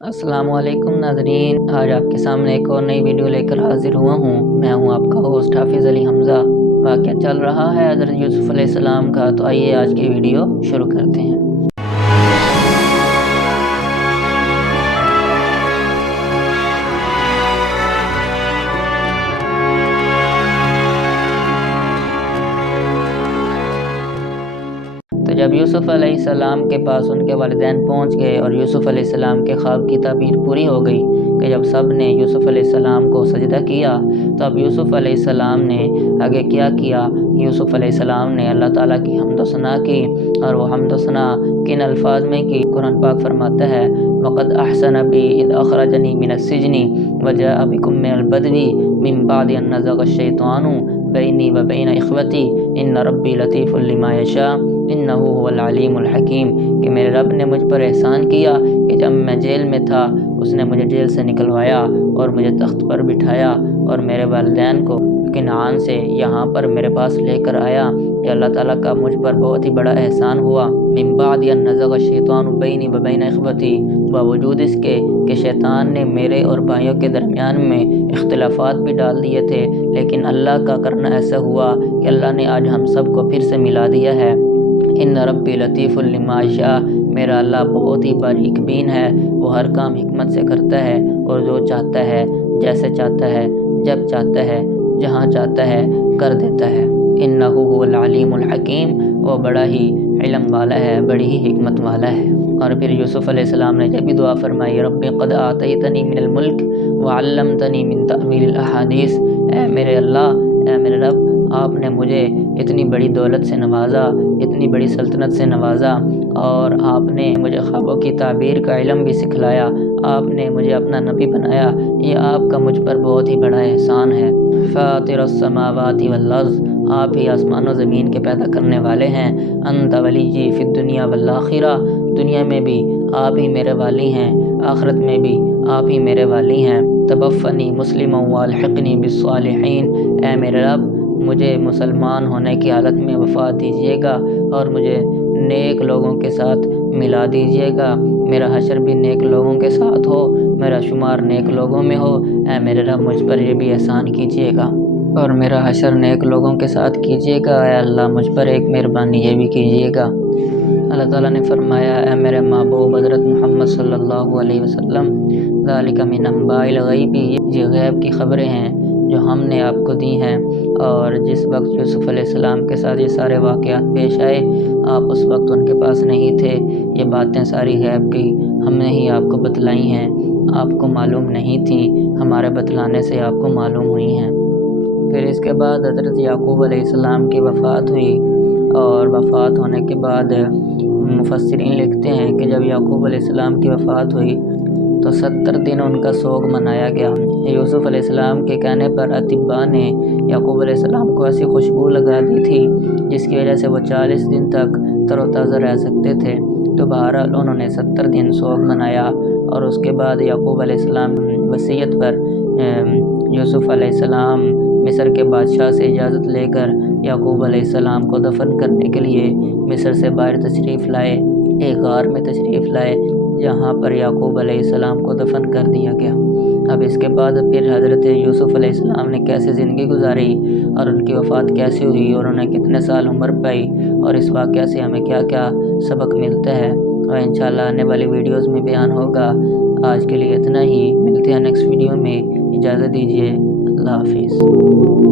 अस्सलाम वालेकुम नाज़रीन, आज आपके सामने एक और नई वीडियो लेकर हाजिर हुआ हूँ। मैं हूँ आपका होस्ट हाफिज़ अली हमज़ा। वाक़या चल रहा है हज़रत यूसुफ़ अलैहिस्सलाम का, तो आइए आज की वीडियो शुरू करते हैं। तो जब यूसुफ़ अलैहिस्सलाम के पास उनके वालिदैन पहुँच गए और यूसुफ़ अलैहिस्सलाम के ख्वाब की ताबीर पूरी हो गई कि जब सब ने यूसुफ़ अलैहिस्सलाम को सजदा किया, तो अब यूसुफ़ अलैहिस्सलाम ने आगे क्या किया। यूसुफ़ अलैहिस्सलाम ने अल्लाह ताला की हम्द व सना की, और वो हम्द व सना किन अल्फाज में की। कुरान पाक फरमाता है, वक़द अहसन बी इज़ अख़रजनी मिनस्सिजनि वजाअ बिकुम मिनल बदवी मिन बादि अन नज़ग़ अश-शैतानु बैनी व बैन इख़्वती इन्न रब्बी लतीफ़ुल लिमा यशा इन्नहु हुवल अलीमुल हकीम। कि मेरे रब ने मुझ पर एहसान किया कि जब मैं जेल में था उसने मुझे जेल से निकलवाया और मुझे तख्त पर बिठाया और मेरे वालिदैन को किनान से यहाँ पर मेरे पास लेकर आया। कि अल्लाह ताला का मुझ पर बहुत ही बड़ा एहसान हुआ। मिन बादि अन नज़ग़ शैतानु बैनी व बैन इख़्वती, बावजूद इसके कि शैतान ने मेरे और भाइयों के दरमियान में इख्तिलाफ़ात भी डाल दिए थे, लेकिन अल्लाह का करना ऐसा हुआ कि अल्लाह ने आज हम सब को फिर से मिला दिया है। इन्न रब्बी लतीफ़ुल लिमा यशा, मेरा अल्लाह बहुत ही बारीक बीन है, वो हर काम हिकमत से करता है और जो चाहता है, जैसे चाहता है, जब चाहता है, जहाँ चाहता है कर देता है। इन्नहु हुवल अलीमुल हकीम, वो बड़ा ही इल्म वाला है, बड़ी ही हिकमत वाला है। और फिर यूसुफ़ अलैहिस्सलाम ने जब भी दुआ फरमाई, रब्बी क़द आतैतनी मिनल मुल्क व अल्लमतनी मिन तअवीलिल अहादीस, ऐ मेरे अल्लाह, ऐ मेरे रब, आपने मुझे इतनी बड़ी दौलत से नवाजा, इतनी बड़ी सल्तनत से नवाजा, और आपने मुझे ख्वाबों की ताबीर का इल्म भी सिखलाया, आपने मुझे अपना नबी बनाया। ये आपका मुझ पर बहुत ही बड़ा एहसान है। फ़ातिरस समावाति वल अर्ज़, आप ही आसमान और ज़मीन के पैदा करने वाले हैं। अंत वलिय्यी फ़िद दुनिया वल आखिरा, दुनिया में भी आप ही मेरे वाली हैं, आखिरत में भी आप ही मेरे वाली हैं। तवफ़्फ़नी मुस्लिमन व अल्हिक़नी बिस्सालिहीन, ऐ मेरे रब, मुझे मुसलमान होने की हालत में वफ़ात दीजिएगा और मुझे नेक लोगों के साथ मिला दीजिएगा। मेरा हशर भी नेक लोगों के साथ हो, मेरा शुमार नेक लोगों में हो। ऐ मेरे रब, मुझ पर ये भी एहसान कीजिएगा और मेरा हशर नेक लोगों के साथ कीजिएगा। ऐ अल्लाह, मुझ पर एक मेहरबानी ये भी कीजिएगा। अल्लाह ताला ने फरमाया, ऐ मेरे महबूब हज़रत मोहम्मद सल्लल्लाहु अलैहि वसल्लम, ज़ालिका मिन अंबाइल ग़ैबी, ये गैब की ख़बरें हैं जो हमने आपको दी हैं। और जिस वक्त यूसुफ़ अलैहिस्सलाम के साथ ये सारे वाक़यात पेश आए, आप उस वक्त उनके पास नहीं थे। ये बातें सारी गैब की हमने ही आपको बतलाई हैं, आपको मालूम नहीं थी, हमारे बतलाने से आपको मालूम हुई हैं। फिर इसके बाद हज़रत याकूब अलैहिस्सलाम की वफ़ात हुई, और वफ़ात होने के बाद मुफस्सिरीन लिखते हैं कि जब याकूब अलैहिस्सलाम की वफ़ात हुई तो 70 दिन उनका सोग मनाया गया। यूसुफ़ अलैहिस्सलाम के कहने पर अतिब्बा ने याकूब अलैहिस्सलाम को ऐसी खुशबू लगा दी थी जिसकी वजह से वो 40 दिन तक तरोताज़ा रह सकते थे। तो बहरहाल उन्होंने 70 दिन सोग मनाया, और उसके बाद याकूब अलैहिस्सलाम वसीयत पर यूसुफ़ अलैहिस्सलाम मिस्र के बादशाह से इजाज़त लेकर याकूब अलैहिस्सलाम को दफन करने के लिए मिस्र से बाहर तशरीफ़ लाए, एक गार में तशरीफ़ लाए, जहाँ पर याकूब अलैहिस्सलाम को दफन कर दिया गया। अब इसके बाद फिर हज़रत यूसुफ़ अलैहिस्सलाम ने कैसे ज़िंदगी गुजारी और उनकी वफ़ात कैसे हुई और उन्हें कितने साल उम्र पाई, और इस वाक़या से हमें क्या क्या सबक मिलता है, और इंशाअल्लाह आने वाली वीडियोज़ में बयान होगा। आज के लिए इतना ही, मिलते हैं नेक्स्ट वीडियो में। इजाज़त दीजिए, अल्लाह हाफ़िज़।